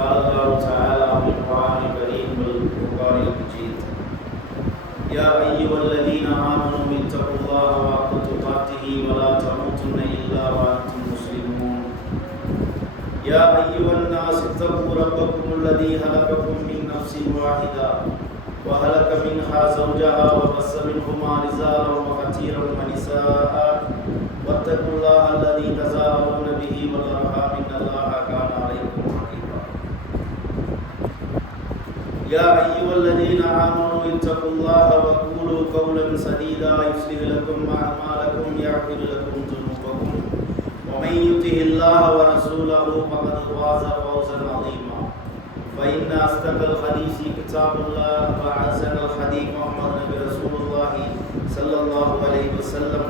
قال الله تعالى في القرآن الكريم والفرقان المجيد يا أيها الذين آمنوا اتقوا الله حق تقاته ولا تموتن إلا وأنتم مسلمون يا أيها الناس اتقوا ربكم الذي خلقكم من نفس واحدة وخلق منها زوجها وبث منهما رجالا كثيرا ونساء واتقوا الله الذي تساءلون به والأرحام إن الله كان عليكم رقيبا يا أيها الذين آمنوا اتقوا الله وقولوا قولا سديدا يصلح لكم أعمالكم يغفر لكم ذنوبكم ومن يطع الله ورسوله فقد فاز فوزا عظيما فإن أصدق الحديث كتاب الله وأحسن الحديث محمد رسول الله صلى الله عليه وسلم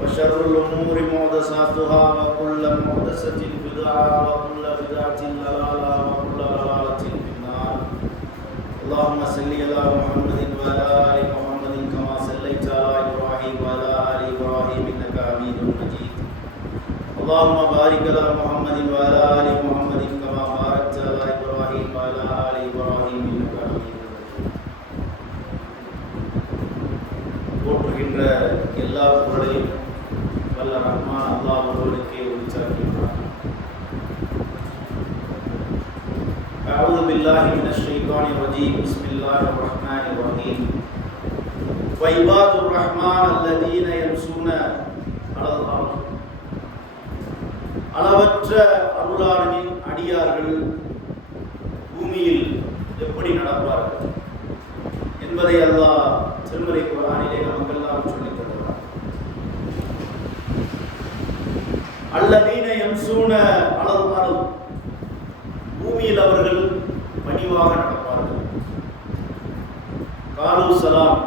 وشر الأمور محدثاتها وكل محدثة بدعة وكل بدعة ضلالة وكل ضلالة في النار اللهم صل على محمد وعلى آل محمد كما صليت على إبراهيم وعلى آل إبراهيم إنك حميد مجيد اللهم بارك على محمد وعلى آل محمد كما باركت على إبراهيم وعلى آل إبراهيم إنك حميد مجيد போற்றுகின்ற எல்லா புகழையும் வல்ல ரஹ்மான் அல்லாஹ் ஒருவனுக்கே உரித்தாக்கினார். அஊது பில்லாஹி மினஷ் ஷைத்தானிர் ரஜீம். பிஸ்மில்லாஹிர் ரஹ்மானிர் ரஹீம். வஇபாதுர் ரஹ்மான் அல்லதீன யம்ஷூன அலல் அர்த். அளவற்ற அருளாளனின் அடியார்கள் பூமியில் எப்படி நடப்பார்கள் என்பதை அல்லாஹ் திருமறை குர்ஆனிலே நமக்கெல்லாம் சொல்லித் தருகிறார். அல்லதீன யம்ஷூன அலல் அர்த். பூமியில் அவர்கள் பணிவாக நடப்பார்கள். காலு சலாம்.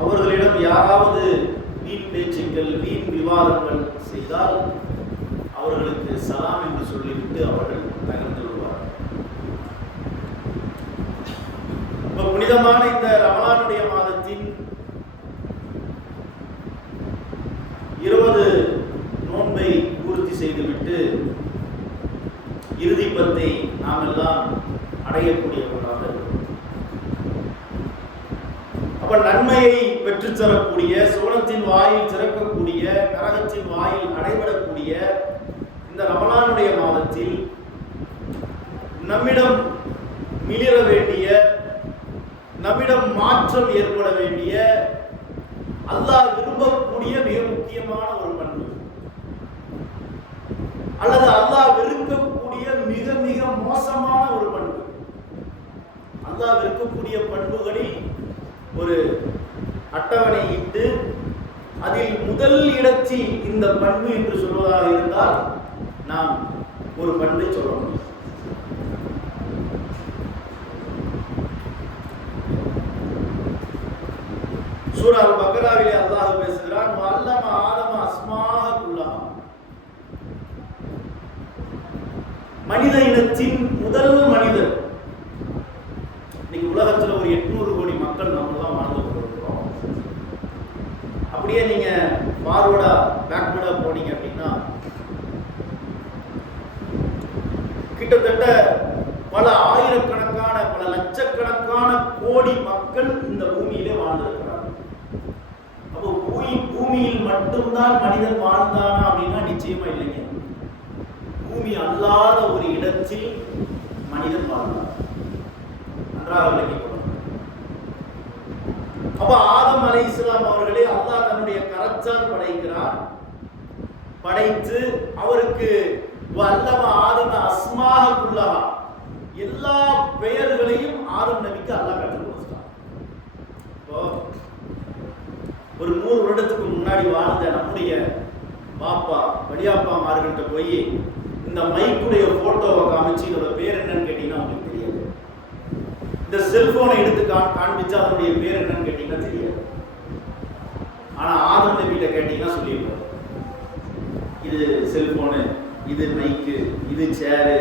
அவர்களிடம் யாராவது வீண் பேச்சுக்கள் வீண் விவாதங்கள் செய்தால் அவர்களுக்கு சலாம் என்று சொல்லிவிட்டு அவர்கள் நகர்ந்து விடுவார்கள். புனிதமான இந்த ரமலானுடைய மாதத்தின் 20 நோன்பை பூர்த்தி செய்துவிட்டு இறுதி பத்தை நாம் எல்லாம் அடையக்கூடியவர்களாக இருக்கிறோம். அப்ப நன்மையை பெற்றுத்தரக்கூடிய, சோனத்தின் வாயில் திறக்கக்கூடிய, நரகத்தின் வாயில் அடைபடக்கூடிய இந்த ரமலானுடைய மாதத்தில் நம்மிடம் மிளிர வேண்டிய, நம்மிடம் மாற்றம் ஏற்பட வேண்டிய, அல்லாஹ் விரும்பக்கூடிய மிக முக்கியமான ஒரு பண்பு, அல்லது அல்லாஹ் வெறுக்கக்கூடிய மிக மிக மோசமான ஒரு பண்பு. அல்லாஹ் வெறுக்கக்கூடிய பண்புகளில் ஒரு அட்டவணை இட்டு அதில் முதல் இடத்தில் இந்த பண்பு என்று சொல்வதாக இருந்தால் நாம் ஒரு பண்பை சொல்ல முடியும். சூரா அல்-பக்ராவிலே அல்லாஹ் பேசுகிறான், வல்லம ஆதம அஸ்மாஅ குல்லஹா. மனித இனத்தின் முதல் மனிதர். இன்னைக்கு உலகத்துல ஒரு 800 கோடி மக்கள் நம்ம தான் வாழ்ந்து கொண்டிருக்கிறோம். அப்படியே நீங்க ஃபார்வர்டா பேக்வர்டா போனீங்க அப்படின்னா கிட்டத்தட்ட பல ஆயிரக்கணக்கான, பல லட்சக்கணக்கான கோடி மக்கள் இந்த பூமியிலே வாழ்ந்திருக்கிறார்கள். அப்போ பூமியில் மட்டும்தான் மனிதன் வாழ்ந்தானா அப்படின்னா நிச்சயமா இல்லைங்க. பூமி அல்லாத ஒரு இடத்தில் மனிதன் வாழ்ந்தார். நன்றாக விளங்கிக்கொள்ளணும். அப்ப ஆதம் அலைஹிஸ்ஸலாம் அவர்களே அல்லாஹ் தன்னுடைய கரத்தால் படைக்கிறார். படைத்து அவருக்கு வல்லம ஆதம அஸ்மாஅ குல்லஹா, எல்லா பெயர்களையும் ஆதம் நபிக்கு அல்லாஹ் கற்றுக் கொடுத்தான். ஒரு 100 வருடத்துக்கு முன்னாடி வாழ்ந்த நம்முடைய பாப்பா வடியாப்பா மார்கிட்ட போய் இந்த மைக்குடைய போட்டோவை காமிச்சு இதோட பேர் என்னன்னு கேட்டீங்கன்னா உங்களுக்கு தெரியாது. இந்த செல்போனை எடுத்து காண்பிச்சு அதனுடைய பேர் என்னன்னு கேட்டீங்கன்னா தெரியாது. ஆனா ஆதம் நபிகிட்ட கேட்டீங்கன்னா சொல்லிடுவார், இது செல்போனு, இது மைக்கு, இது சேரு,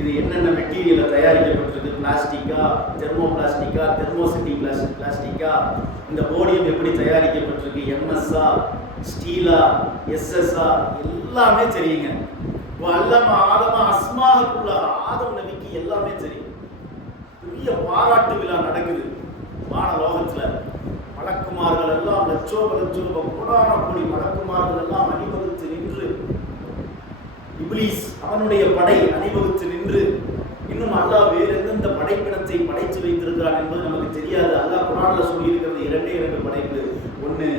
இது என்னென்ன மெட்டீரியல்ல தயாரிக்கப்பட்டிருக்கு, பிளாஸ்டிக்கா, தெர்மோ பிளாஸ்டிக்கா, தெர்மோசிட்டி பிளாஸ்டிக்கா, இந்த போடியம் எப்படி தயாரிக்கப்பட்டிருக்கு, எம்எஸ்ஆ, ஸ்டீலா, எஸ்எஸ்ஆ, எல்லாமே தெரியுங்க. வல்லம ஆதம அஸ்மாஅ குல்லஹா. ஆதம் நபிக்கு எல்லா எல்லாமே தெரியும். பெரிய பாராட்டு விழா நடக்குது வானலோகத்துல. மலக்குமார்கள் எல்லாம் லட்சோப கோடான கோடி மலக்குமார்கள் எல்லாம் அணிவகுத்து நின்று, இப்லீஸ் அவனுடைய படை அணிவகுத்து நின்று, இன்னும் அல்லாஹ் வேறு எந்தெந்த படைப்பினத்தை படைத்து வைத்திருக்கிறான் என்பது நமக்கு தெரியாது. அல்லாஹ் குர்ஆன்ல சொல்லி இருக்கிறது இரண்டு படைப்பு. ஒன்று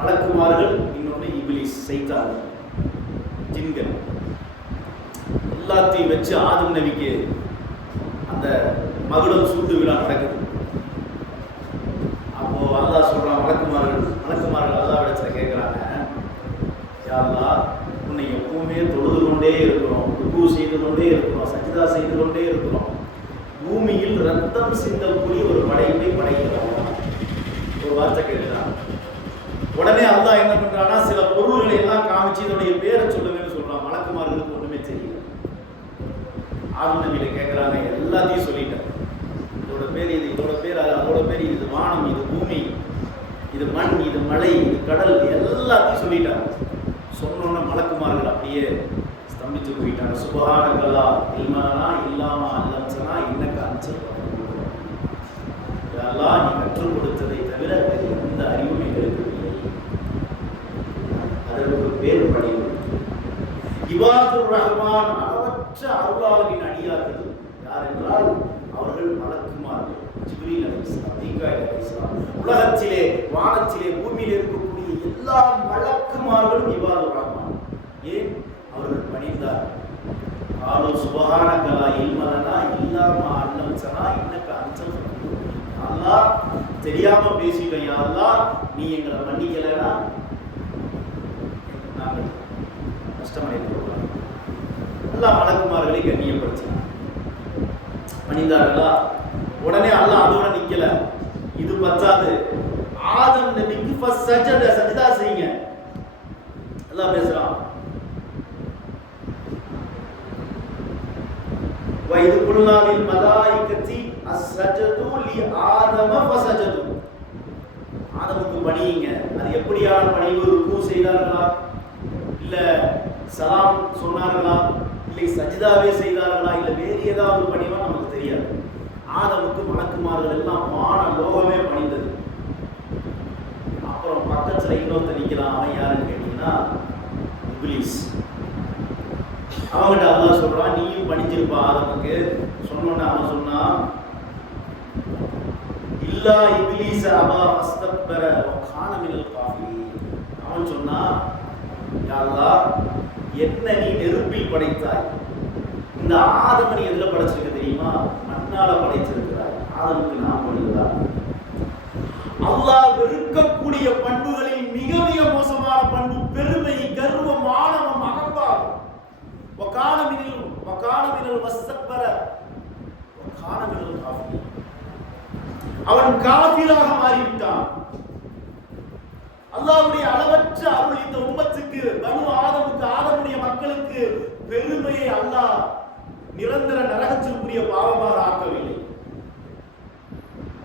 மலக்குமார்கள், இன்னொன்று இப்லீஸ் சைத்தான் ஜின்கள். எல்லாத்தையும் வச்சு ஆதம் நபிக்கு அந்த மகுடம் சூட்டு விழா நடக்குது. அப்போ அல்லாஹ் சொல்றான், மலக்குமார்கள் அல்லாஹ்விடத்துல கேட்கிறாங்க, யா அல்லாஹ், உன்னை எப்பவுமே தொழுது கொண்டே இருக்கிறோம், ருக்கு செய்து கொண்டே இருக்கிறோம், சஜ்தா செய்து கொண்டே இருக்கிறோம், பூமியில் ரத்தம் சிந்தக்கூடிய ஒரு படைப்பை படைக்கிறோம். ஒரு வார்த்தை கேட்கிறான். உடனே அல்லாஹ் என்ன பண்றான்னா, சில பொருள்களை எல்லாம் காமிச்சு இதனுடைய பேரை சொல்லுங்கன்னு சொல்றான். மலக்குமார்களுக்கு ஒண்ணுமே தெரியல. ஆதம் நபியில கேட்கிறாங்க, எல்லாத்தையும் சொல்லிட்டேன். இதோட பேர் இது, இதோட பேர் அது, அதோட பேர் இது, வானம், இது பூமி, இது மண், இது மலை, இது கடல், எல்லாத்தையும் சொல்லிட்டாங்க. சொன்னோன்னா மலக்குமார்கள் அப்படியே ஸ்தம்பிச்சு போயிட்டாங்க. சுபஹானக்கல்லா இல்மனா இல்லாமா அல்லம்சனா இன்னக்க அன்சல் அல்லாஹ், நீ கற்றுக் கொடுத்ததை தவிர எந்த அறிவும் எங்களுக்கு இல்லை. அதற்கு பேர் படிவு. இபாதுர் ரஹ்மான், அளவற்ற அருளாளரின் அடியார்கள். யார் என்றால் அவர்கள் மலக்குமார்கள். ஜிப்ரீல் அலைஹிஸ்ஸலாம், மீகாயில் அலைஹிஸ்ஸலாம். உலகத்திலே, வானத்திலே, பூமியில் இருக்கக்கூடிய எல்லா மலக்குமார்களும் இபாதுர் ரஹ்மான். ஏன்? அவர்கள் பணிந்தார். ஆலோ சுபஹானக லா இல்ம லனா இல்லா மா அல்லம்தனா இன்னக அன்தல் ஹக்கீம். அல்லாஹ், தெரியாம பேசிட்டோம் யா அல்லாஹ், நீ எங்களை மன்னிக்கலைன்னா நாங்கள் கஷ்டமடைந்து கொள்ளலாம். அல்லாஹ் மலக்குமார்களை கண்ணியப்படுத்தினார், பணிந்தார்களா? உடனே அல்லாஹ் அதோட நிக்கல, இது பத்தாது, ஆதம் நபிக்கு சஜ்தா செய்யுங்க. அல்லாஹ் பேசுறான், வைது குல்லாவில் மலாயிகத்தி அஸ்ஸஜது லி ஆதம ஃபஸஜது. ஆதமுக்கு பணியுங்க. அது எப்படியான பணிவு? ருக்கு செய்தார்களா, இல்ல சலாம் சொன்னார்களா, இல்லை சஜ்தாவே செய்தார்களா, இல்ல வேறு ஏதாவது பணிவா நமக்கு தெரியாது. ஆதமுக்கு மலக்குமார்கள் எல்லாம் வான லோகமே பணிந்தது. அப்புறம் பக்கத்துல இன்னொருத்தர் நிற்கிறான். அவன் யாருன்னு கேட்டீங்கன்னா இப்லீஸ். அவன்கிட்ட அல்லாஹ் சொல்றான், நீயும் பணிஞ்சிருப்பா ஆதமுக்கு. சொன்னோன்னு அவன் சொன்னான், இல்லா இப்லீஸ அபா வஸ்தக்பர வ கான மினல் காஃபிரீன். அவன் சொன்னான், யா அல்லாஹ், என்ன நீ நெருப்பில் படைத்தாய், இந்த ஆதம நீ எதுல படைச்சிருக்க தெரியுமா? மண்ணால படைச்சிருக்கிறாய். ஆதமுக்கு நான் பணிந்தா? அல்லாஹ் வெறுக்கக்கூடிய பண்புகளில் மிக மிக மோசமான பண்பு பெருமை, கர்வம், ஆணவம், அகம்பாவம். அவன் காபிராக மாறிவிட்டான். அல்லாஹ்வுடைய அளவற்ற அருள் இந்த உம்மத்துக்கு, பனு ஆதமுக்கு, ஆதமுடைய மக்களுக்கு பெருமையை அல்லாஹ் நிரந்தர நரகத்திற்குரிய பாவமாக ஆக்கவில்லை.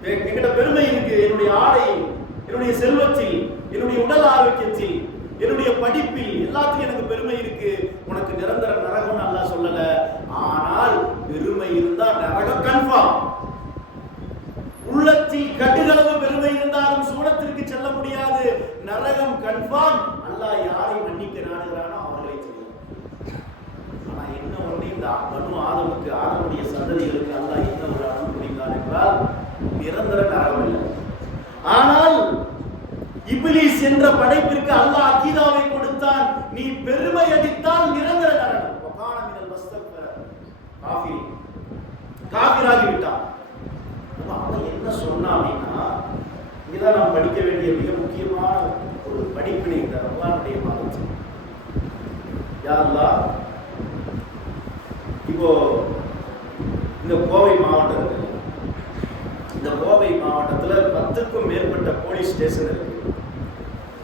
என்கிட்ட பெருமை இருக்கு, என்னுடைய ஆடையில், என்னுடைய செல்வத்தில், என்னுடைய உடல் ஆரோக்கியத்தில், என்னுடைய படிப்பில், எல்லாத்தையும் எனக்கு பெருமை இருக்கு. உனக்கு நிரந்தர நரகம் அல்லாஹ் சொல்லல. ஆனால் பெருமை இருந்தா நரகம் கன்ஃபார்ம். உள்ளத்தில் கடுகளவு பெருமை இருந்தாலும் சூனத்திற்கு செல்ல முடியாது, நரகம் கன்ஃபார்ம். அல்லாஹ் யாரை மன்னிக்க நாடுகிறானோ அவர்களை செய்யும். ஆனா என்ன ஒண்ணு, இந்த பனு ஆதமுக்கு, ஆதமுடைய சந்ததிகளுக்கு அல்லாஹ் என்ன ஒரு அருள் புரிந்தார் என்றால் நிரந்தர நரகம் இல்லை. ஆனால் இப்லீஸ் என்ற படைப்பிற்கு அல்லாஹ் அகீதாவை கொடுத்தான். நீ பெருமை அடித்தால் நிரந்தர நரகம். வகான மினல் வஸ்தக்பர காஃபிர், காஃபிராகி விட்டான். அவன் என்ன சொன்னான் அப்படின்னா, இதான் நாம் படிக்க வேண்டிய மிக முக்கியமான ஒரு படிப்பினை இந்த ரமலானுடைய மாதத்தில். யா அல்லாஹ், இப்போ இந்த கோவை மாவட்டம் இருக்கு. இந்த கோவை மாவட்டத்தில் 10க்கும் மேற்பட்ட போலீஸ் ஸ்டேஷன் இருக்கு.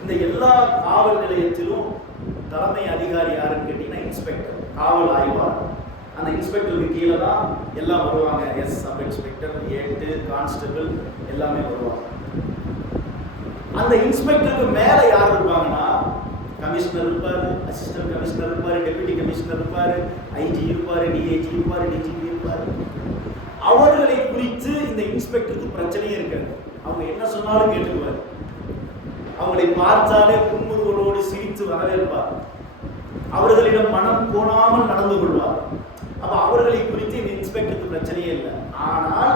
இந்த எல்லா காவல் நிலையத்திலும் தலைமை அதிகாரி யாருன்னு கேட்டீங்கன்னா இன்ஸ்பெக்டர், காவல் ஆய்வாளர். அந்த இன்ஸ்பெக்டருக்கு கீழே தான் எல்லாம் வருவாங்க. எஸ் சப் இன்ஸ்பெக்டர், ஏட்டு, கான்ஸ்டபிள் எல்லாமே வருவாங்க. அந்த இன்ஸ்பெக்டருக்கு மேலே யார் இருப்பாங்கன்னா கமிஷனர் இருப்பார், அசிஸ்டன்ட் கமிஷனர் இருப்பார், டெபுட்டி கமிஷனர் இருப்பார், ஐஜி இருப்பார், டிஐஜி இருப்பார், டிஜிபி இருப்பார். அவர்களை குறித்து இந்த இன்ஸ்பெக்டருக்கு பிரச்சனையே இருக்காது. அவங்க என்ன சொன்னாலும் கேட்டுக்குவார். அவங்களை பார்த்தாலே புன்முறுவலோடு சிரித்து வரவேற்பார். அவர்களிடம் மனம் கோணாமல் நடந்து கொள்வார். அப்ப அவர்களை குறித்து இந்த இன்ஸ்பெக்டருக்கு பிரச்சனையே இல்லை. ஆனால்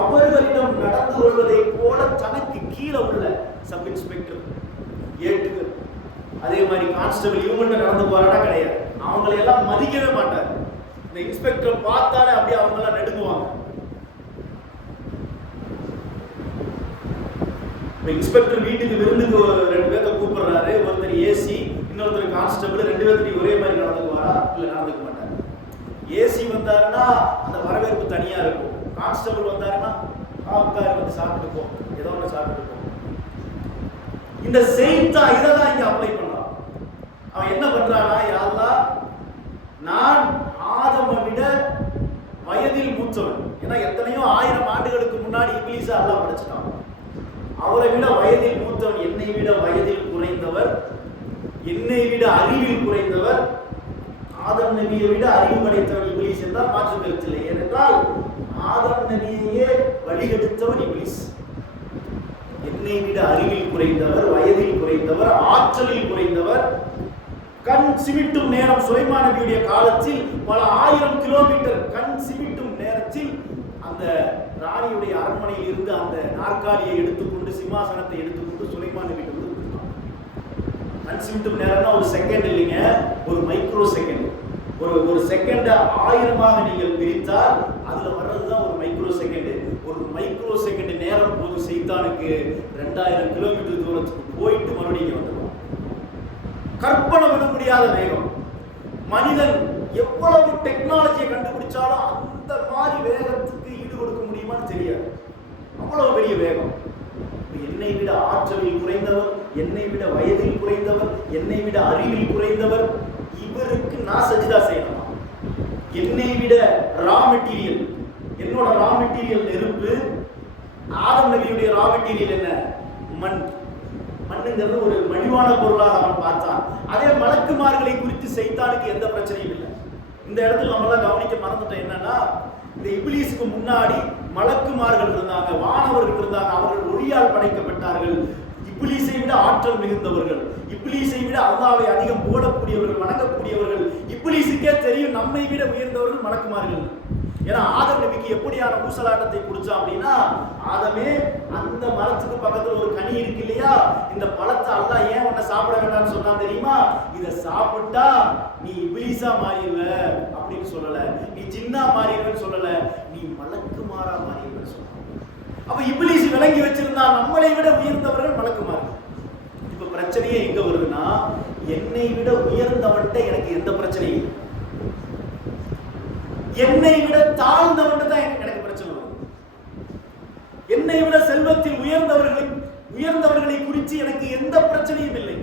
அவர்களிடம் நடந்து கொள்வதை போல தனக்கு கீழே உள்ள சப் இன்ஸ்பெக்டர் ஏட்டுக்கு அதே மாதிரி கான்ஸ்டபிள் இவங்கள்ட்ட நடந்து போறானா கிடையாது. அவங்களை எல்லாம் மதிக்கவே மாட்டார். இந்த இன்ஸ்பெக்டர் பார்த்தாலே அப்படியே அவங்க எல்லாம் நடுங்குவாங்க. இன்ஸ்பெக்டர் வீட்டுக்கு விருந்துக்கு 2 பேர்த்த கூப்பிடுறாரு. ஒருத்தர் ஏசி, இன்னொருத்தர் கான்ஸ்டபிள். 2 பேர்த்தையும் ஒரே மாதிரி நடந்துக்குவாரா? இல்ல, நடந்துக்க மாட்டார். ஏசி வந்தாருன்னா அந்த வரவேற்பு தனியா இருக்கும். கான்ஸ்டபிள் வந்தாருன்னா உட்காரு, வந்து சாப்பிட்டு போ, ஏதோ ஒன்று சாப்பிட்டு போ. இந்த செய்தா இதான் இங்க அப்ளை பண்றான். அவன் என்ன பண்றானா, யா அல்லாஹ் நான் ஆதமை விட வயதில் மூத்தவன். ஏன்னா எத்தனையோ 1000 ஆண்டுகளுக்கு முன்னாடி இப்லீஸை அல்லாஹ் படைச்சிட்டான். அவரை விட வயதில் மூத்தவன், என்னை விட வயதில் குறைந்தவர், என்னை விட அறிவில் குறைந்தவர், ஆதம் நபியை விட அறிவு படைத்தவர் இப்லீஸ் என்றால் மாற்று கருத்தில்லை. ஏனென்றால் ஆதம் நபியையே வழிகெடுத்தவர் இப்லீஸ். என்னை விட அறிவில் குறைந்தவர், வயதில் குறைந்தவர், ஆற்றலில் குறைந்தவர். கண் சிமிட்டும் நேரம் சுலைமான் நபியுடைய காலத்தில் பல 1000 கிலோமீட்டர் கண் சிமிட்டும் நேரத்தில் அந்த ராணியுடைய அரண்மனையில் இருந்து அந்த நாற்காலியை எடுத்துக்கொண்டு, சிம்மாசனத்தை எடுத்துக்கொண்டு சுலைமான் நபி வந்து கொடுத்தாங்க. கண் சிமிட்டும் நேரம்னா ஒரு செகண்ட் இல்லைங்க, ஒரு மைக்ரோ செகண்ட். ஒரு செகண்ட் 1000ஆக நீங்கள் பிரித்தால் அதுல வர்றதுதான் ஒரு மைக்ரோ செகண்ட். ஒரு மைக்ரோ செகண்ட் நேரம் போது சைத்தானுக்கு 2000 கிலோமீட்டர் தூரத்துக்கு போயிட்டு மறுபடியும் வந்துடும். கற்பனை பண்ண முடியாத வேகம். மனிதன் எவ்வளவு டெக்னாலஜியை கண்டுபிடிச்சாலும் அந்த மாதிரி வேகத்துக்கு ஈடு கொடுக்க முடியுமான்னு தெரியாது. அவ்வளவு பெரிய வேகம். என்னை விட ஆற்றலில் குறைந்தவர், என்னை விட வயதில் குறைந்தவர், என்னை விட அறிவில் குறைந்தவர், இவருக்கு நான் சஜிதா செய்யணுமா? என்னை விட ரா மெட்டீரியல், என்னோட ரா மெட்டீரியல் நெருப்பு. ஆதம் நபியுடைய ரா மெட்டீரியல் என்ன? மண். மண்ணுங்கிறது ஒரு மலிவான பொருளாக அவன் பார்த்தான். அதே மலக்குமார்களை குறித்து சைத்தானுக்கு எந்த பிரச்சனையும் இல்லை. இந்த இடத்துல நம்மளாம் கவனிக்க மறந்துட்டோம். என்னன்னா, இந்த இப்லீஸுக்கு முன்னாடி மலக்குமார்கள் இருந்தாங்க, வானவர்கள் இருந்தாங்க. அவர்கள் ஒளியால் படைக்கப்பட்டார்கள். இப்லீஸை விட ஆற்றல் மிகுந்தவர்கள், இப்லீஸை விட அல்லாஹ்வை அதிகம் புகழக்கூடியவர்கள், வணங்கக்கூடியவர்கள். இப்லீஸுக்கே தெரியும் நம்மை விட உயர்ந்தவர்கள் மலக்குமார்கள். ஏன்னா ஆதம் நபிக்கு எப்படியான ஊசலாட்டத்தை கொடுத்தான் அப்படின்னா, ஆதமே அந்த மரத்துக்கு பக்கத்துல ஒரு கனி இருக்கு இல்லையா, இந்த பழத்தை அல்லாஹ் ஏன் உன்னை சாப்பிட வேண்டாம்னு சொன்னா தெரியுமா? இதை சாப்பிட்டா நீ இப்லீஸா மாறிடுவ அப்படின்னு சொல்லல, நீ ஜின்னா மாறிடுவேன்னு சொல்லல, நீ மலக்குமாரா மாறிடுவேன்னு சொல்ல. அப்ப இப்லீஸ் விளங்கி வச்சிருந்தா நம்மளை விட உயர்ந்தவர்கள் மலக்குமார்கள். இப்ப பிரச்சனையே எங்க வருதுன்னா, என்னை விட உயர்ந்தவன்ட்ட எனக்கு எந்த பிரச்சனையும் இல்லை, என்னை விட தாழ்ந்தவன் தான் எனக்கு பிரச்சனை வரும். என்னை விட செல்வத்தில் உயர்ந்தவர்களை குறித்து எனக்கு எந்த பிரச்சனையும் இல்லை.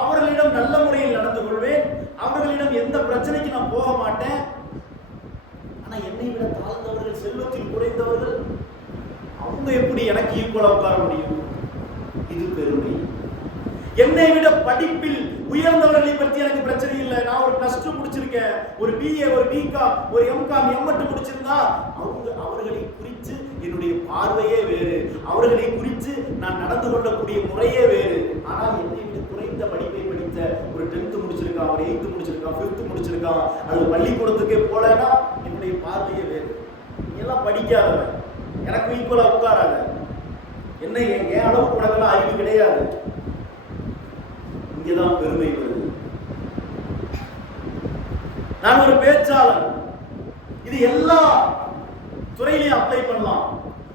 அவர்களிடம் நல்ல முறையில் நடந்து கொள்வேன், அவர்களிடம் எந்த பிரச்சனைக்கு நான் போக மாட்டேன். ஆனா என்னை விட தாழ்ந்தவர்கள், செல்வத்தில் குறைந்தவர்கள், அவங்க எப்படி எனக்கு ஈக்குவலா உட்கார முடியும்? இது பெருமை. என்னை விட படிப்பில் உயர்ந்தவர்களை பற்றி எனக்கு பிரச்சனை இல்லை. நான் ஒரு +2 முடிச்சிருக்கேன், ஒரு BA, ஒரு BCom, ஒரு MCom, M.Ed முடிச்சிருந்தா அவர்களை குறித்து என்னுடைய பார்வையே வேறு, அவர்களை குறித்து நான் நடந்து கொள்ளக்கூடிய முறையே வேறு. ஆனால் என்னை விட குறைந்த படிப்பை படித்த ஒரு 10th முடிச்சிருக்கான், ஒரு 8th முடிச்சிருக்கான், 5th முடிச்சிருக்கான், அது பள்ளிக்கூடத்துக்கே போலன்னா என்னுடைய பார்வையே வேறு. எல்லாம் படிக்காதவன், எனக்கு ஈக்குவலா உட்காராத, என்ன என் அளவுக்கு உனக்கெல்லாம் அறிவு கிடையாது. இங்கதான் பெருமை வருது. நான் ஒரு பேச்சாளர், இது எல்லா துறையிலையும் அப்ளை பண்ணலாம்.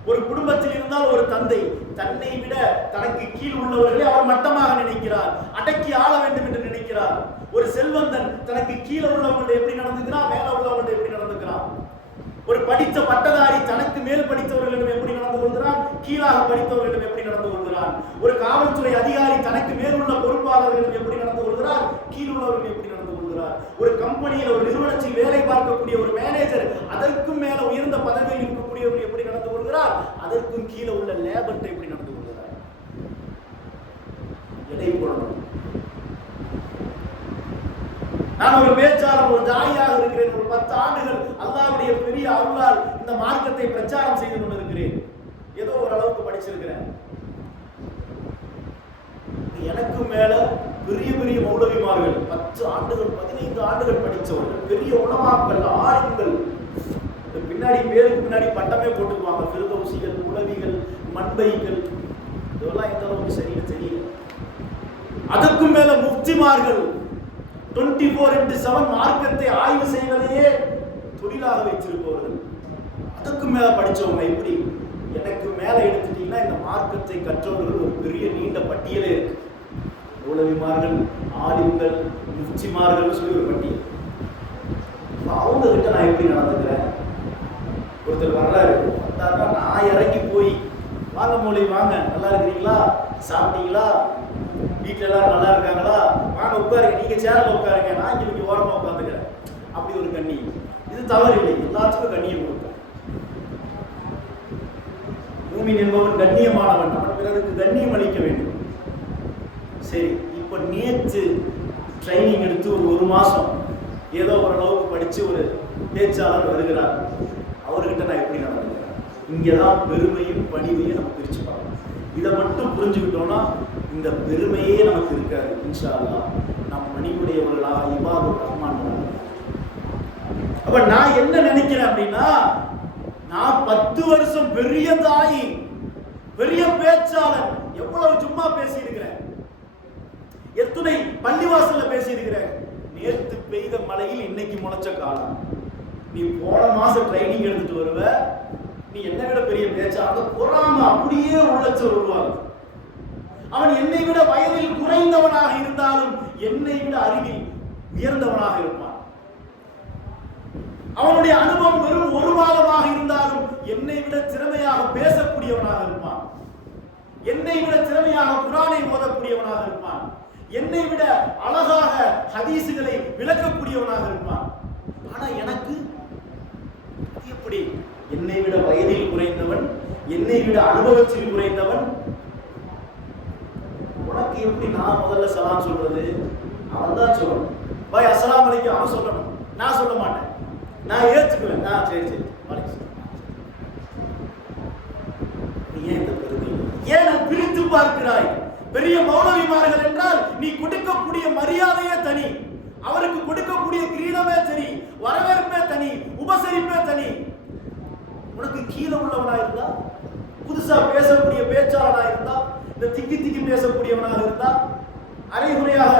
ஒரு குடும்பத்தில் இருந்தால் ஒரு தந்தை தன்னை விட தனக்கு கீழ் உள்ளவர்களை அவர் மட்டமாக நினைக்கிறார், அடக்கி ஆள வேண்டும் என்று நினைக்கிறார். ஒரு செல்வந்தன் தனக்கு கீழே உள்ளவங்கள்ட்ட எப்படி நடந்துக்கிறான், மேல உள்ளவங்கள்ட்ட எப்படி நடந்துக்கிறான். ஒரு படித்த பட்டதாரி தனக்கு மேல் படித்தவர்களிடம் எப்படி நடந்து கொள்கிறான், கீழாக படித்தவர்களிடம் எப்படி நடந்து கொள்கிறான். ஒரு காவல்துறை அதிகாரி தனக்கு மேல் உள்ள பொறுப்பாளர்களிடம் எப்படி நடந்து கொள்கிறார், கீழ் உள்ளவர்கள் எப்படி நடந்து கொள்கிறார். ஒரு கம்பெனியில், ஒரு நிறுவனத்தில் வேலை பார்க்கக்கூடிய ஒரு மேனேஜர் அதற்கும் மேல உயர்ந்த பதவியில் இருக்கக்கூடியவர்கள் எப்படி நடந்து கொள்கிறார், அதற்கும் கீழே உள்ள லேபர்ட்ட எப்படி நடந்து கொள்கிறார். எடை போடணும். அல்லாஹ்வுடைய அருளால் இந்த மார்க்கத்தை பிரச்சாரம் செய்து கொண்டிருக்கிறேன். ஏதோ ஓரளவுக்கு படிச்சிருக்கிறேன். எனக்கு மேல பெரிய பெரிய மௌலவிமார்கள் 10 ஆண்டுகள் 15 ஆண்டுகள் படித்தவர்கள், பெரிய உலமாக்கள், ஆலிம்கள், பின்னாடி பேருக்கு பின்னாடி பட்டமே போட்டுக்குவாங்க, ஃபிர்தௌசிகள், உலவிகள், மண்பைகள், இதெல்லாம் எந்த அளவுக்கு சரின்னு தெரியல. அதற்கும் மேல முஃப்திமார்கள் 24/7 மார்க்கத்தை ஆய்வு செய்வதையே தொழிலாக வைத்திருப்பவர்கள், அதற்கு மேல படிச்சவங்க. இப்படி எனக்கு மேல எடுத்துட்டீங்கன்னா இந்த மார்க்கத்தை கற்றவர்கள் ஒரு பெரிய நீண்ட பட்டியலே இருக்கு. உலவிமார்கள், ஆலிம்கள், முஃப்திமார்கள் சொல்லி ஒரு பட்டியல். அவங்க கிட்ட நான் எப்படி நடந்துக்கிறேன்? ஒருத்தர் வர்றாரு, வந்தாருன்னா நான் இறங்கி போய் வாங்க மௌலவி வாங்க, நல்லா இருக்கிறீங்களா, சாப்பிட்டீங்களா, வீட்டில் எல்லாரும் நல்லா இருக்காங்களா, வாங்க உட்காருங்க, நீங்க சேர்ல உட்காருங்க, நான் இங்க ஓரமா உட்காந்துக்கிறேன், அப்படி ஒரு கண்ணியம். இது தவறு இல்லை, எல்லாத்துக்கும் கண்ணியம் கொடுக்க. மூமின் என்பவன் கண்ணியமானவன், அவன் பிறருக்கு கண்ணியம் அளிக்க வேண்டும். சரி, இப்ப நேற்று ட்ரைனிங் எடுத்து ஒரு மாசம் ஏதோ ஓரளவுக்கு படிச்சு ஒரு பேச்சாளர் வருகிறார். அவர்கிட்ட நான் எப்படி நடந்துக்கிறேன்? இங்கதான் பெருமையும் பணிவையும் நம்ம பிரிச்சு பார்க்கணும். இதை மட்டும் புரிஞ்சுக்கிட்டோம்னா இந்த பெருமையே நமக்கு இருக்காது. இன்ஷா அல்லாஹ் நம் மணிவுடையவர்களாக இபாதுர் ரஹ்மான். அப்ப நான் என்ன நினைக்கிறேன் அப்படின்னா, நான் 10 வருஷம் பெரிய தாயி, பெரிய பேச்சாளர், எவ்வளவு சும்மா பேசி இருக்கிறேன், எத்தனை பள்ளிவாசல்ல பேசி இருக்கிறேன். நேற்று பெய்த மழையில் இன்னைக்கு முளைச்ச காலம். நீ போன மாசம் ட்ரைனிங் எடுத்துட்டு வருவ, நீ என்னை விட பெரிய பேச்சாளர், பொறாம அப்படியே உள்ளச்சல் உருவாகும். அவன் என்னை விட வயதில் குறைந்தவனாக இருந்தாலும் என்னை விட அறிவில் உயர்ந்தவனாக இருப்பான். அவனுடைய அனுபவம் வெறும் 1 மாதமாக இருந்தாலும் என்னை விட திறமையாக பேசக்கூடியவனாக இருப்பான். என்னை விட திறமையாக குர்ஆனை ஓதக்கூடியவனாக இருப்பான். என்னை விட அழகாக ஹதீசுகளை விளக்கக்கூடியவனாக இருப்பான். ஆனா எனக்கு எப்படி? என்னை விட வயதில் குறைந்தவன், என்னை விட அனுபவத்தில் குறைந்தவன். உனக்கு எப்படி நான் முதல்ல சலாம் சொல்றது? அவன் தான் சொல்லணும். பாய் அஸ்ஸலாமு அலைக்கும் அவன் சொல்லணும், நான் சொல்ல மாட்டேன். நான் ஏற்றுக்குவேன், சரி சரி ஏன் இந்த பெருமை? ஏன் பிரித்து பார்க்கிறாய்? பெரிய மௌலவிமார்கள் என்றால் நீ கொடுக்கக்கூடிய மரியாதையே தனி, அவருக்கு கொடுக்கக்கூடிய கிரீடமே தனி, வரவேற்பே தனி, உபசரிப்பே தனி. உனக்கு கீழே உள்ளவனா இருந்தா, புதுசா பேசக்கூடிய பேச்சாளனா இருந்தா, இந்த திக்கி திக்கி பேசக்கூடியவனாக இருந்தா, அரைகுறையாக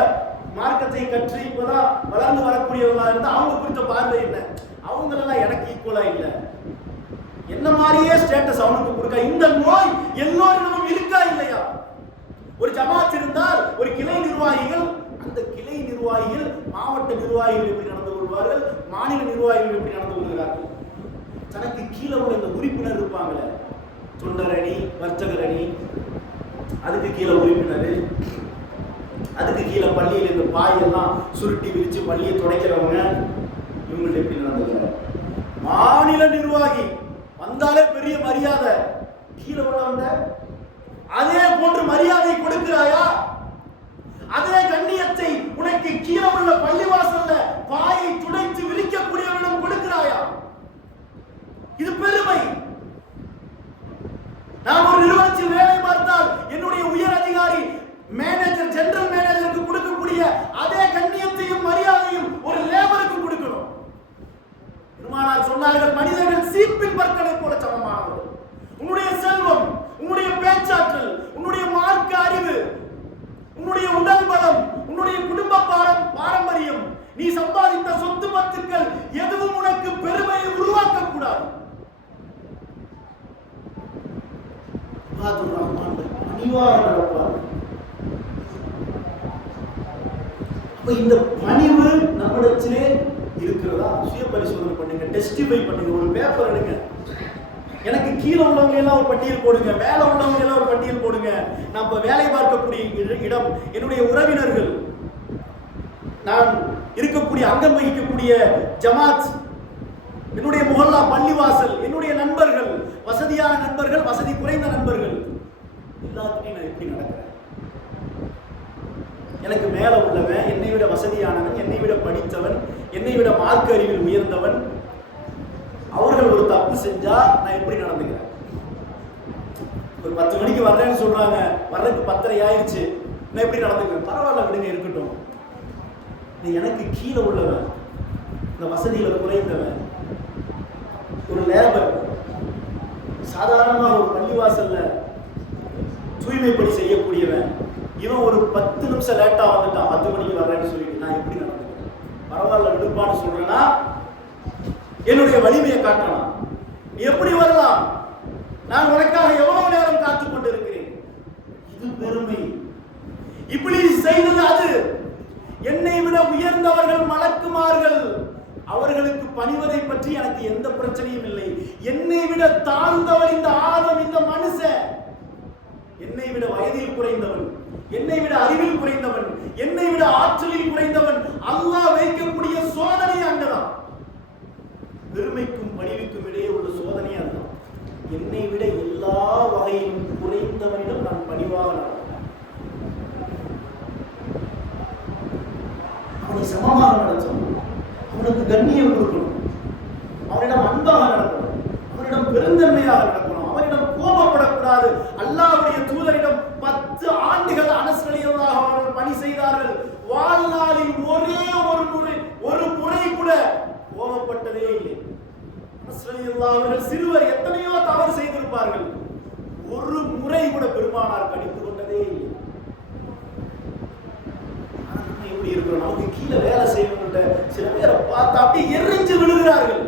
மார்க்கத்தை கற்று இப்பதான் வளர்ந்து வரக்கூடியவங்களா இருந்தா அவங்க குறித்த பார்வை என்ன? அவங்களெல்லாம் எனக்கு ஈக்குவலா இல்லை. என்ன மாதிரியே ஸ்டேட்டஸ் அவனுக்கு கொடுக்க. இந்த நோய் எல்லோரிடமும் இருக்கா இல்லையா? ஒரு ஜமாத் இருந்தால் ஒரு கிளை நிர்வாகிகள், அந்த கிளை நிர்வாகிகள் மாவட்ட நிர்வாகிகள் எப்படி நடந்து கொள்வார்கள், மாநில நிர்வாகிகள் எப்படி நடந்து கொள்கிறார்கள். தனக்கு கீழே உள்ள இந்த உறுப்பினர் இருப்பாங்களே, தொண்டர் அணி, வர்த்தகர் அணி, அதுக்கு கீழே உறுப்பினர், அதுக்கு கீழே பள்ளியில் இந்த பாயெல்லாம் சுருட்டி விரிச்சு பள்ளியை துடைக்கிறவங்க, இவங்கள்ட்ட எப்படி நடந்துக்கிறாங்க. மாநில நிர்வாகி வந்தாலே பெரிய மரியாதை, கீழே உள்ளவங்க அதே போன்று மரியாதை கொடுக்கிறாயா? அதே கண்ணியத்தை உனக்கு கீழே உள்ள பள்ளிவாசல்ல பாயை துடைத்து விரிக்கக்கூடியவனிடம் கொடுக்கிறாயா? இது பெருமை. நான் ஒரு நிறுவனத்தில் வேலை பார்த்தால் என்னுடைய உயர் அதிகாரி மேனேஜர், ஜெனரல் மேனேஜருக்கு கொடுக்கக்கூடிய அதே கண்ணியத்தையும் மரியாதையும் ஒரு லேபருக்கு கொடுக்கணும். பெருமானார் சொன்னார்கள், மனிதர்கள் சீப்பின் பற்களை போல சமமானவர்கள். உன்னுடைய செல்வம், உன்னுடைய பேச்சாற்றல், உன்னுடைய மார்க்க அறிவு, உன்னுடைய உடல் பலம், உன்னுடைய குடும்ப பாரம்பரியம், நீ சம்பாதித்த சொத்து பத்துக்கள் எதுவும் உனக்கு பெருமையை உருவாக்க கூடாது. இந்த பணிவு நம்மிடத்திலே இருக்கிறதா? சுய பரிசோதனை பண்ணுங்க, டெஸ்டிஃபை பண்ணுங்க. ஒரு பேப்பர் எடுங்க, எனக்கு கீழே உள்ளவங்க எல்லாம் ஒரு பட்டியல் போடுங்க, மேல உள்ளவங்க எல்லாம் ஒரு பட்டியல் போடுங்க. நான் இப்ப வேலை பார்க்கக்கூடிய இடம், என்னுடைய உறவினர்கள், நான் இருக்கக்கூடிய அங்கம் வகிக்கக்கூடிய ஜமாத், என்னுடைய முஹல்லா பள்ளிவாசல், என்னுடைய நண்பர்கள், வசதியான நண்பர்கள், வசதி குறைந்த நண்பர்கள், எல்லாத்துக்கும் நான் எப்படி நடக்கிறேன்? எனக்கு மேல உள்ளவன், என்னை விட வசதியானவன், என்னை விட படித்தவன், என்னை விட மார்க்க அறிவில் உயர்ந்தவன், அவர்கள் தப்பு செஞ்சா நான் எப்படி நடந்துக்கிறேன்? ஒரு 10 மணிக்கு வர்றேன்னு சொல்றாங்க, வர்றதுக்கு 10:30 ஆயிடுச்சு, நான் எப்படி நடந்துக்கிறேன்? பரவாயில்ல விடுங்க, இருக்கட்டும். நீ எனக்கு கீழே உள்ளவன், இந்த வசதியில குறைந்தவன், ஒரு லேபர், சாதாரணமா ஒரு பள்ளிவாசல்ல தூய்மைப்படி செய்யக்கூடியவன், இவன் ஒரு 10 நிமிஷம் லேட்டா வந்துட்டான், 10 மணிக்கு வர்றேன்னு சொல்லிட்டு நான் எப்படி நடந்துக்கிறேன்? பரவாயில்ல விடுப்பான்னு சொல்றேன்னா என்னுடைய வலிமையை காட்டலாம். நீ எப்படி வரலாம்? நான் உனக்காக எவ்வளவு நேரம் காத்துக் கொண்டிருக்கிறேன். இது பெருமை. இப்ளீஸ் செய்தது அது. என்னை விட உயர்ந்தவர்கள் மலக்குமார்கள், அவர்களுக்கு பணிவதை பற்றி எனக்கு எந்த பிரச்சனையும் இல்லை. என்னை விட தாழ்ந்தவன் இந்த ஆதம், இந்த மனுஷன், என்னை விட வயதில் குறைந்தவன், என்னை விட அறிவில் குறைந்தவன், என்னை விட ஆற்றலில் குறைந்தவன். அல்லாஹ் வைக்கக்கூடிய சோதனை அங்கதான். பெருமைக்கும் பணிவுக்கும் இடையே உள்ள சோதனை அதுதான். என்னை விட எல்லா வகையிலும் குறைந்தவனிடம் நான் பணிவாக நடக்கிறேன். அவனை சமமாக நடத்தணும், அவனுக்கு கண்ணியம் கொடுக்கணும், அவனிடம் அன்பாக நடக்கணும், அவனிடம் பெருந்தன்மையாக நடக்கணும், அவனிடம் கோபப்படக்கூடாது. அல்லாஹ்வுடைய தூதரிடம் 10 ஆண்டுகள் அனஸ் ரலியல்லாஹு அவர்கள் பணி செய்தார்கள். வாழ்நாளில் ஒரே ஒரு முறை கூட கோபப்பட்டதே இல்லை. அனஸ் ரலியல்லாஹு அவர்கள் சிறுவர், எத்தனையோ தவறு செய்திருப்பார்கள், ஒரு முறை கூட பெருமானார் கடிந்து கொண்டதே இல்லை. எப்படி இருக்கிறோம்? நமக்கு கீழே வேலை செய்யணும்ன்ற சில பேரை பார்த்தா அப்படியே எரிஞ்சு விழுகிறார்கள்.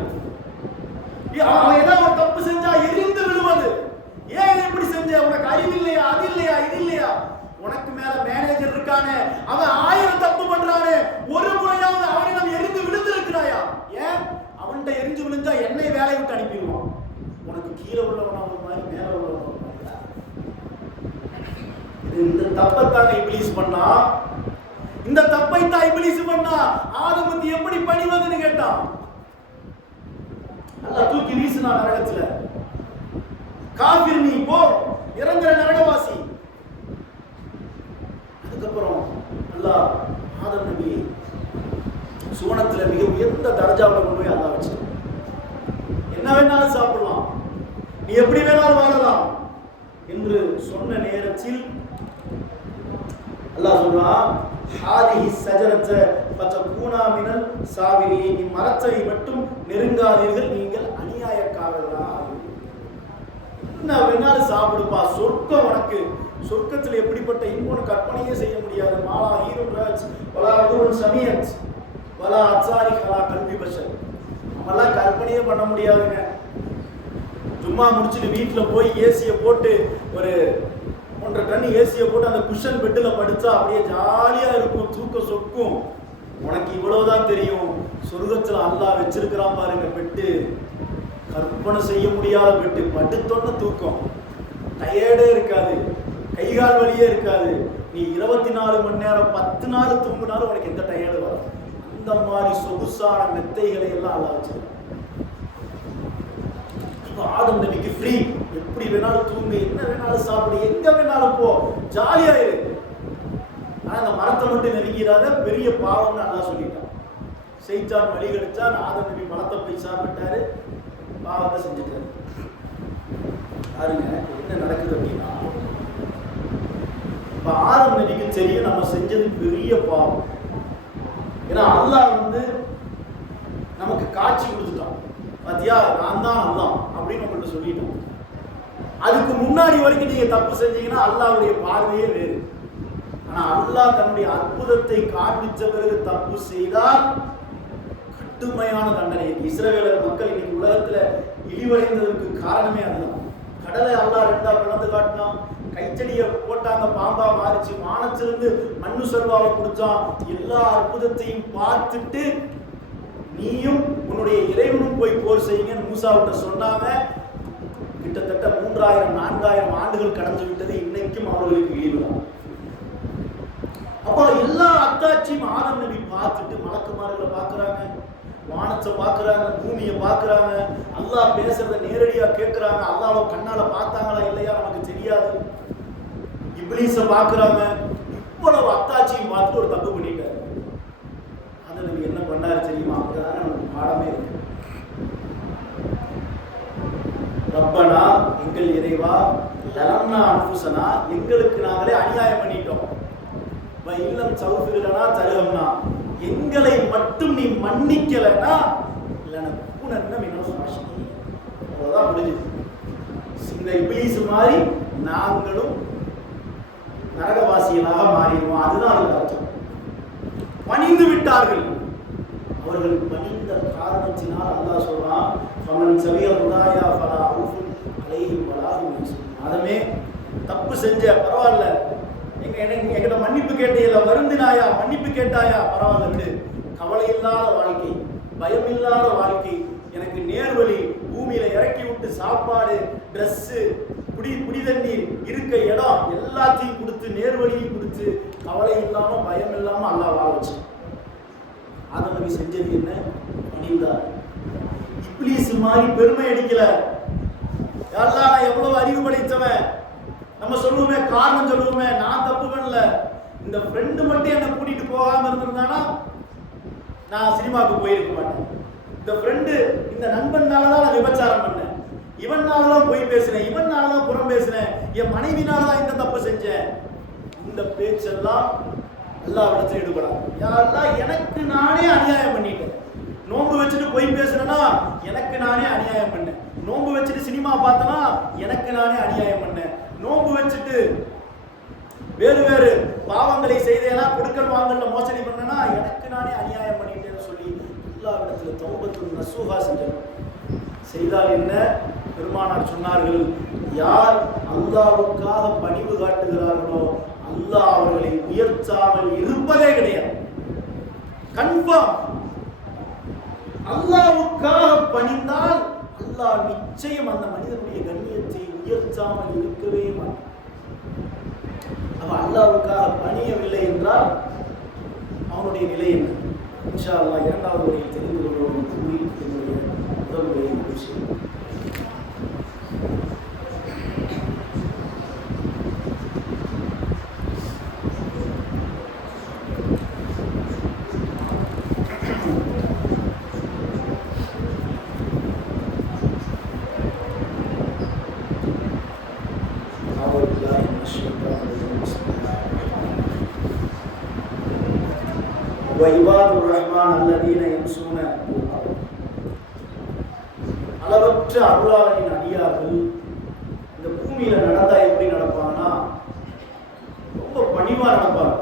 அவன் ஏதாவது ஒரு தப்பு செஞ்சா எரிந்து விழுவது. ஏன் இப்படி செஞ்ச? உனக்கு அறிவு இல்லையா? அது இல்லையா? இது இல்லையா? உனக்கு மேல மேனேஜர் இருக்கானே, அவன் 1000 தப்பு பண்றானே, ஒரு முறையாவது அவனிடம் எரிந்து விழுந்திருக்கிறாயா? ஏன்? அவன்கிட்ட எரிஞ்சு விழுந்தா என்னை வேலையை விட்டு அனுப்பிடுவான். உனக்கு கீழே உள்ளவனா ஒரு மாதிரி, மேல உள்ளவனா ஒரு மாதிரி. இந்த தப்பைத்தாங்க இப்ளீஸ் பண்ணா. இந்த தப்பை தான் இப்ளீஸ் பண்ணா. ஆதம் வந்து எப்படி பணிவதுன்னு கேட்டான். அல்லாஹ் தூக்கி வீசினா நரகத்துல. காஃபிர் நீ போ, நிரந்தர நரகவாசி. அதுக்கப்புறம் அல்லாஹ் ஆதம் நபி சுவனத்துல மிக உயர்ந்த தரஜாவுல கொண்டு போய் அல்லாஹ் வச்சிட்டான். என்ன வேணாலும் சாப்பிடலாம், நீ எப்படி வேணாலும் வாழலாம் என்று சொன்ன நேரத்தில் அல்லாஹ் சொல்றான், ஹாதிஹி ஸஜரத ஃபதகூனா மினல் சாபிரீன். மரத்தை மட்டும் நெருங்காதீர்கள், நீங்கள் அநியாயக்காரர்களா. என்ன வேணாலும் சாப்பிடுப்பா, சொர்க்கம் உனக்கு. சொர்க்கத்தில் எப்படிப்பட்ட இன்பம் கற்பனையே செய்ய முடியாது. மாலா ஹீரும் ராஜ் வலா அதுன் சமியத் வலா அச்சாரி கலா கல்வி பஷர். நம்மளாம் கற்பனையே பண்ண முடியாதுங்க. சும்மா முடிச்சுட்டு வீட்டில் போய் ஏசியை போட்டு ஒரு 1.5 டன் ஏசியை போட்டு அந்த குஷன் பெட்டில் படுத்தா அப்படியே ஜாலியா இருக்கும், தூக்க சொக்கும். உனக்கு இவ்வளவுதான் தெரியும். சொர்க்கத்தில் அல்லாஹ் வச்சிருக்கிறான் பாருங்க பெட்டு, கற்பனை செய்ய முடியாத பெட்டு. படுத்தோன்னு தூக்கம், டயர்டே இருக்காது, கைகால் வலியே இருக்காது. நீ 24 மணி நேரம் 10 நாள் தூங்கினாலும் உனக்கு எந்த டயர்டு வரும். அந்த மாதிரி சொகுசான மெத்தைகளை எல்லாம் அல்லாஹ் வச்சிருக்கான். ஆதம் நபிக்கு ஃப்ரீ, எப்படி வேணாலும் தூங்கு, என்ன வேணாலும் சாப்பிடு, எங்க வேணாலும் போ, ஜாலியா இரு. ஆனா அந்த மரத்தை மட்டும் நெருங்கிறாத, பெரிய பாவம்னு அல்லாஹ் சொல்லிட்டான். சைத்தான் வழி கிடைச்சான், ஆதம் நபி மரத்தை போய் சாப்பிட்டாரு, பாவத்தை செஞ்சுட்டாரு. பாருங்க என்ன நடக்குது அப்படின்னா, இப்ப ஆதம் நபிக்கு தெரியும் நம்ம செஞ்சது பெரிய பாவம். ஏன்னா அல்லாஹ் வந்து நமக்கு காட்சி கொடுத்துட்டான். பாத்தியா, நான் தான் அல்லாஹ் அப்படின்னு நம்மள்ட்ட சொல்லிட்டோம். அதுக்கு முன்னாடி வரைக்கும் நீங்க தப்பு செஞ்சீங்கன்னா அல்லாஹ்வுடைய பார்வையே வேறு. ஆனா அல்லாஹ் தன்னுடைய அற்புதத்தை காண்பிச்ச பிறகு தப்பு செய்தால் கடுமையான தண்டனை. இஸ்ரவேலர் மக்கள் இன்னைக்கு உலகத்துல இழிவடைந்ததற்கு காரணமே அதுதான். கடலை அல்லாஹ் 2ஆ பிளந்து காட்டினான், கைச்செடியை போட்டாங்க, பாம்பா மாறிச்சு, வானத்திலிருந்து மண்ணு சர்வாவை குடிச்சான். எல்லா அற்புதத்தையும் பார்த்துட்டு நீயும் உன்னுடைய இறைவனும் போய் போர் செய்யுங்க மூசாவிட்ட சொன்னாங்க. கிட்டத்தட்ட 3000-4000 ஆண்டுகள் கடந்து விட்டது. இன்னைக்கும் அவர்களுக்கு இழிவுதான். அப்போ எல்லா அத்தாட்சியும் ஆதம் நபி பார்த்துட்டு மலக்குமார்களை பார்க்கறாங்க, வானத்தை பார்க்கறாங்க, பூமியை பார்க்கறாங்க, அல்லாஹ் பேசுறத நேரடியா கேட்கறாங்க. அல்லாஹ்வை கண்ணால பார்த்தாங்களா இல்லையா நமக்கு தெரியாது. இப்லீஸை பார்க்கறாங்க. இவ்வளவு அத்தாட்சியும் பார்த்துட்டு ஒரு தப்பு பண்ணிட்டாரு. ஆதம் நபி என்ன பண்ணாரு தெரியுமா? அங்கதான் நமக்கு பாடமே இருக்கு. ரப்பனா எங்கள் இறைவா லலம்னா அன்ஃபுஸனா எங்களுக்கு நாங்களே அநியாயம் பண்ணிட்டோம். வ இல்லம் சௌஃபிரனா தருகம்னா எங்களை மட்டும் நீ மன்னிக்கலனா இல்லனா கூனன்ன மினல் ஹாஷிமி. அவ்வளவுதான் முடிஞ்சது. இந்த இப்லீஸ் மாதிரி நாங்களும் நரகவாசிகளாக மாறிடுவோம். அதுதான் அதுக்கு அர்த்தம். பணிந்து விட்டார்கள். அவர்கள் பணிந்த காரணத்தினால் அல்லாஹ் சொல்றான், ஃபமன் சபிய ஹுதாயா ஃபலா ஹவுஃபுன் அலைஹிம் வலா ஹும் யஹ்சனுன். அதமே தப்பு செஞ்ச பரவாயில்ல, எங்கிட்ட மன்னிப்பு கேட்டீங்களா, வருந்தினாயா, மன்னிப்பு கேட்டாயா, பரவாயில்ல விடு. கவலை இல்லாத வாழ்க்கை, பயம் இல்லாத வாழ்க்கை, எனக்கு நேர்வழி, பூமியில இறக்கி விட்டு சாப்பாடு, ட்ரெஸ், குடி தண்ணீர், இருக்க இடம் எல்லாத்தையும் கொடுத்து நேர்வழியும் கொடுத்து கவலை இல்லாம பயம் இல்லாம அல்லாஹ் வாழ வச்சு. ஆதம் நபி செஞ்சது என்ன? பணிந்தார். இப்லீஸ் மாதிரி பெருமை அடிக்கல. யாரெல்லாம் நான் எவ்வளவு அறிவு படைத்தவன் நம்ம சொல்லுவோமே, காரணம் சொல்லுவோமே, நான் தப்பு பண்ணல, இந்த ஃப்ரெண்டு மட்டும் என்ன கூட்டிட்டு போகாம இருந்திருந்தானா நான் சினிமாவுக்கு போயிருக்க மாட்டேன். இந்த ஃப்ரெண்டு, இந்த நண்பனாலதான் நான் விபச்சாரம் பண்ணேன், இவனாலதான் போய் பேசினேன், இவனாலதான் புறம் பேசினேன், என் மனைவினாலதான் இந்த தப்பு செஞ்சேன். இந்த பேச்செல்லாம் அல்லாஹ்விடத்தில் ஈடுபடாது. யாரெல்லாம் எனக்கு நானே அநியாயம் பண்ணிட்டேன். நோன்பு வச்சுட்டு போய் பேசுறேன்னா எனக்கு நானே அநியாயம் பண்ணேன். நோன்பு வச்சுட்டு சினிமா பார்த்தனா எனக்கு நானே அநியாயம் பண்ணேன். நோன்பு வச்சுட்டு வேறு வேறு பாவங்களை செய்தேனா, கொடுக்கல் வாங்கல்ல மோசடி பண்ணனா எனக்கு நானே அநியாயம் பண்ணிட்டேன்னு சொல்லி அல்லாஹ்விடத்துல தௌபத்துன் நசூஹா செய்தால் என்ன? பெருமானார் சொன்னார்கள், யார் அல்லாஹ்வுக்காக பணிவு காட்டுகிறார்களோ அல்லாஹ் அவர்களை உயர்த்தாமல் இருப்பதே கிடையாது. கன்ஃபார்ம். அல்லாஹ்வுக்காக பணிந்தால் அல்லாஹ் நிச்சயம் அந்த மனிதனுடைய கண்ணியத்தை உயர்த்தாமல் இருக்கவே மாட்டார். அவ அல்லாஹ்வுக்காக பணியவில்லை என்றால் அவனுடைய நிலை என்ன? இன்ஷா அல்லாஹ் இரண்டாவது வரையில் தெரிந்து கொள்வோம். என்னுடைய முதல் உரையை முடிச்சு வஇபாதுர் ரஹ்மான் அல்லதீன யம்சூன அளவற்ற அருளாளனின் அடியார்கள் இந்த பூமியில நடந்தா எப்படி நடப்பாங்கன்னா ரொம்ப பணிவா நடப்பாங்க.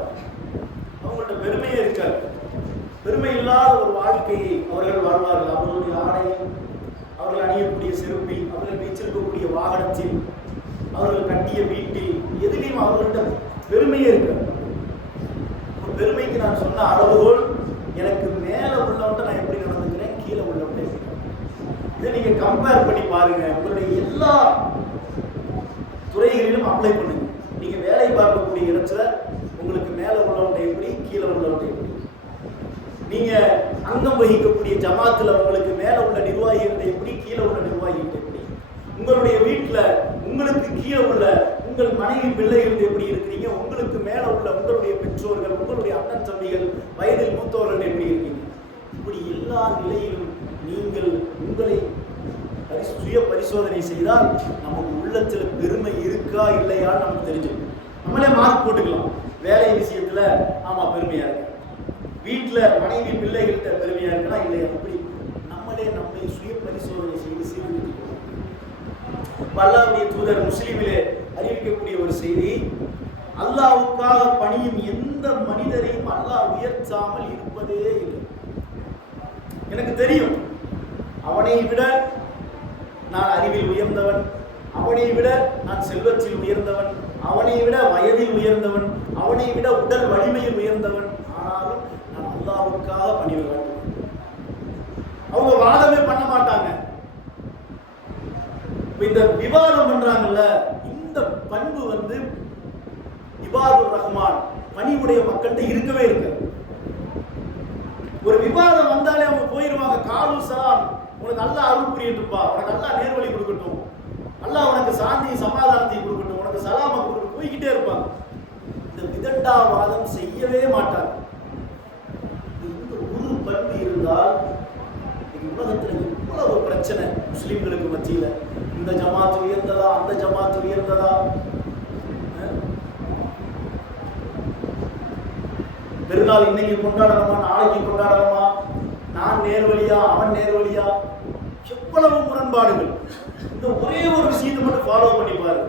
அவங்கள்ட்ட பெருமையே இருக்காது. பெருமை இல்லாத ஒரு வாழ்க்கையை அவர்கள் வாழ்வார்கள். அவர்களுடைய ஆடையில், அவர்கள் அணியக்கூடிய செருப்பில், அவர்கள் வைச்சிருக்கக்கூடிய வாகனத்தில், அவர்கள் கட்டிய வீட்டில், எதிலையும் அவர்கள்ட்ட பெருமையே இருக்காது. பெருமைக்கு நான் சொன்ன அளவுகோல், எனக்கு மேல உள்ளவன்ட்ட நான் எப்படி நடந்துக்கிறேன், கீழே உள்ளவன்ட்ட. இதை நீங்க கம்பேர் பண்ணி பாருங்க. உங்களுடைய எல்லா துறைகளிலும் அப்ளை பண்ணுங்க. நீங்க வேலை பார்க்கக்கூடிய இடத்துல உங்களுக்கு மேல உள்ளவன்ட்ட எப்படி, கீழே உள்ளவன்ட்ட எப்படி. நீங்க அங்கம் வகிக்கக்கூடிய ஜமாத்துல உங்களுக்கு மேல உள்ள நிர்வாகிகிட்ட எப்படி, கீழே உள்ள நிர்வாகிகிட்ட எப்படி. உங்களுடைய வீட்டுல உங்களுக்கு கீழே உள்ள உங்கள் மனைவி பிள்ளைகள் எப்படி இருக்கிறீங்க, உங்களுக்கு மேல உள்ள உங்களுடைய பெற்றோர்கள், உங்களுடைய அண்ணன் தம்பிகள், வயதில் மூத்தவர்கள் எப்படி இருக்கீங்க. இப்படி எல்லா நிலையிலும் நீங்கள் உங்களை சுய பரிசோதனை செய்தால் நமக்கு உள்ளத்துல பெருமை இருக்கா இல்லையான்னு நமக்கு தெரிஞ்சிடும். நம்மளே மார்க் போட்டுக்கலாம். வேலை விஷயத்துல ஆமா பெருமையா இருக்கு, வீட்டுல மனைவி பிள்ளைகள்கிட்ட பெருமையா இருக்கலாம் இல்லையா, அப்படி நம்மளே நம்மை சுய பரிசோதனை செய்து சீர்திருத்திக் கொள்ளும். அல்லாஹ்வுடைய தூதர் முஸ்லிமிலே அறிவிக்கக்கூடிய ஒரு செய்தி, அல்லாஹ்வுக்காக பணியும் எந்த மனிதரையும் அல்லாஹ் உயர்த்தாமல் இருப்பதே இல்லை. எனக்கு தெரியும், அவனை விட நான் அறிவில் உயர்ந்தவன், அவனை விட நான் செல்வத்தில் உயர்ந்தவன், அவனை விட வயதில் உயர்ந்தவன், அவனை விட உடல் வலிமையில் உயர்ந்தவன், ஆனாலும் நான் அல்லாஹ்வுக்காக பணிவு காட்டுவேன். அவங்க வாதமே பண்ண மாட்டாங்க. இந்த விவாதம் பண்றாங்கல்ல, இந்த பண்பு இபாதுர் ரஹ்மான் பணிவுடைய மக்கள்கிட்ட இருக்கவே இருக்கு. ஒரு விவாதம் வந்தாலே அவங்க போயிருவாங்க. காலு சலாம், உனக்கு அல்லாஹ் அருள் புரியட்டும்பா, உனக்கு அல்லாஹ் நேர்வழி கொடுக்கட்டும், அல்லாஹ் உனக்கு சாந்தி சமாதானத்தை கொடுக்கட்டும், உனக்கு சலாம கொடுக்கட்டும், போய்கிட்டே இருப்பாங்க. இந்த விதண்டாவாதம் செய்யவே மாட்டாங்க. இந்த ஒரு பண்பு இருந்தால் உலகத்தில் எவ்வளவு பிரச்சனை முஸ்லிம்களுக்கு மத்தியில. இந்த ஜமாத் உயர்ந்ததா, அந்த ஜமாத் உயர்ந்ததா, பெருநாள் இன்னைக்கு கொண்டாடணுமா, நாளைக்கு கொண்டாடணுமா, நான் நேர்வழியா, அவன் நேர்வழியா, எவ்வளவு முரண்பாடுகள். இந்த ஒரே ஒரு விஷயத்தை மட்டும் ஃபாலோ பண்ணி பாரு.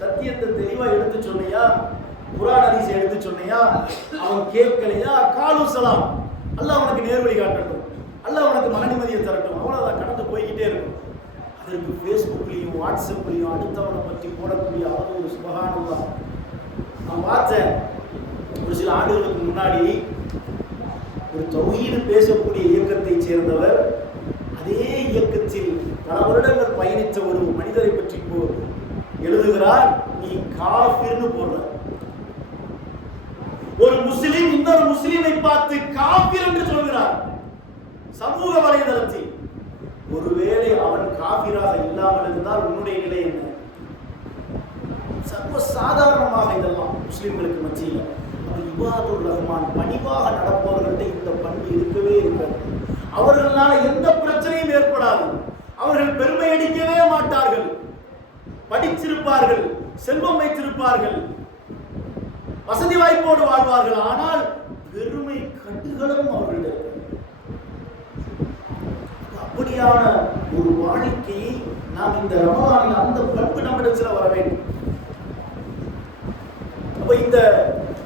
சத்தியத்தை தெளிவா எடுத்து சொன்னையா, குர்ஆன் ஹதீஸை எடுத்து சொன்னையா, அவன் கேட்கலையா, காலு சலாம், அல்லாஹ் அவனுக்கு நேர்வழி காட்டட்டும், அல்லாஹ் அவனுக்கு மன நிம்மதியை தரட்டும், அவ்வளவுதான், கடந்து போய்கிட்டே இருக்கும். அதற்கு ஃபேஸ்புக்லையும் வாட்ஸ்அப்லையும் அடுத்தவனை பற்றி போடக்கூடிய ஒரு சுபஹானல்லாஹ். நான் பார்த்தேன் ஒரு சில ஆண்டுகளுக்கு முன்னாடி ஒரு தௌஹீது பேசக்கூடிய இயக்கத்தை சேர்ந்தவர், அதே இயக்கத்தில் பல வருடங்கள் பயணித்த ஒரு மனிதரை பற்றி எழுதுகிறார், நீ காஃபிர்னு போடுற. ஒரு முஸ்லிம் இன்னொரு முஸ்லிமை பார்த்து காஃபிர் என்று சொல்கிறார் சமூக வலைதளத்தில். ஒருவேளை அவன் காஃபிராக இல்லாமல் இருந்தால் உன்னுடைய நிலை என்ன? சர்வ சாதாரணமாக இதெல்லாம் முஸ்லிம்களுக்கு மத்தியில். இபாதுர் ரஹ்மான் பணிவாக நடப்பவர்கள்ட்ட இந்த பண்பு இருக்கவே இருக்காது. அவர்களால எந்த பிரச்சனையும் ஏற்படாது. அவர்கள் பெருமை அடிக்கவே மாட்டார்கள். படிச்சிருப்பார்கள், செல்வம் வைத்திருப்பார்கள், வசதி வாய்ப்போடு வாழ்வார்கள். ஆனால் பெருமை கட்டுகளும் அவர்கள். அப்படியான ஒரு வாழ்க்கையை நாம் இந்த ரமலானில் அந்த பண்பு நம்மிடத்தில் வர வேண்டும். அப்ப இந்த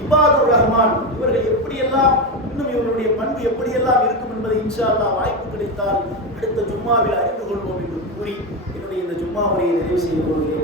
இபாதுர் ரஹ்மான் இவர்கள் எப்படியெல்லாம், இன்னும் இவர்களுடைய பண்பு எப்படியெல்லாம் இருக்கும் என்பதை இன்ஷா அல்லாஹ் வாய்ப்பு கிடைத்தால் அடுத்த ஜும்மாவில் அறிந்து கொள்வோம் என்று கூறி என்னுடைய இந்த ஜும்மா உரையை நிறைவு செய்து கொள்கிறேன்.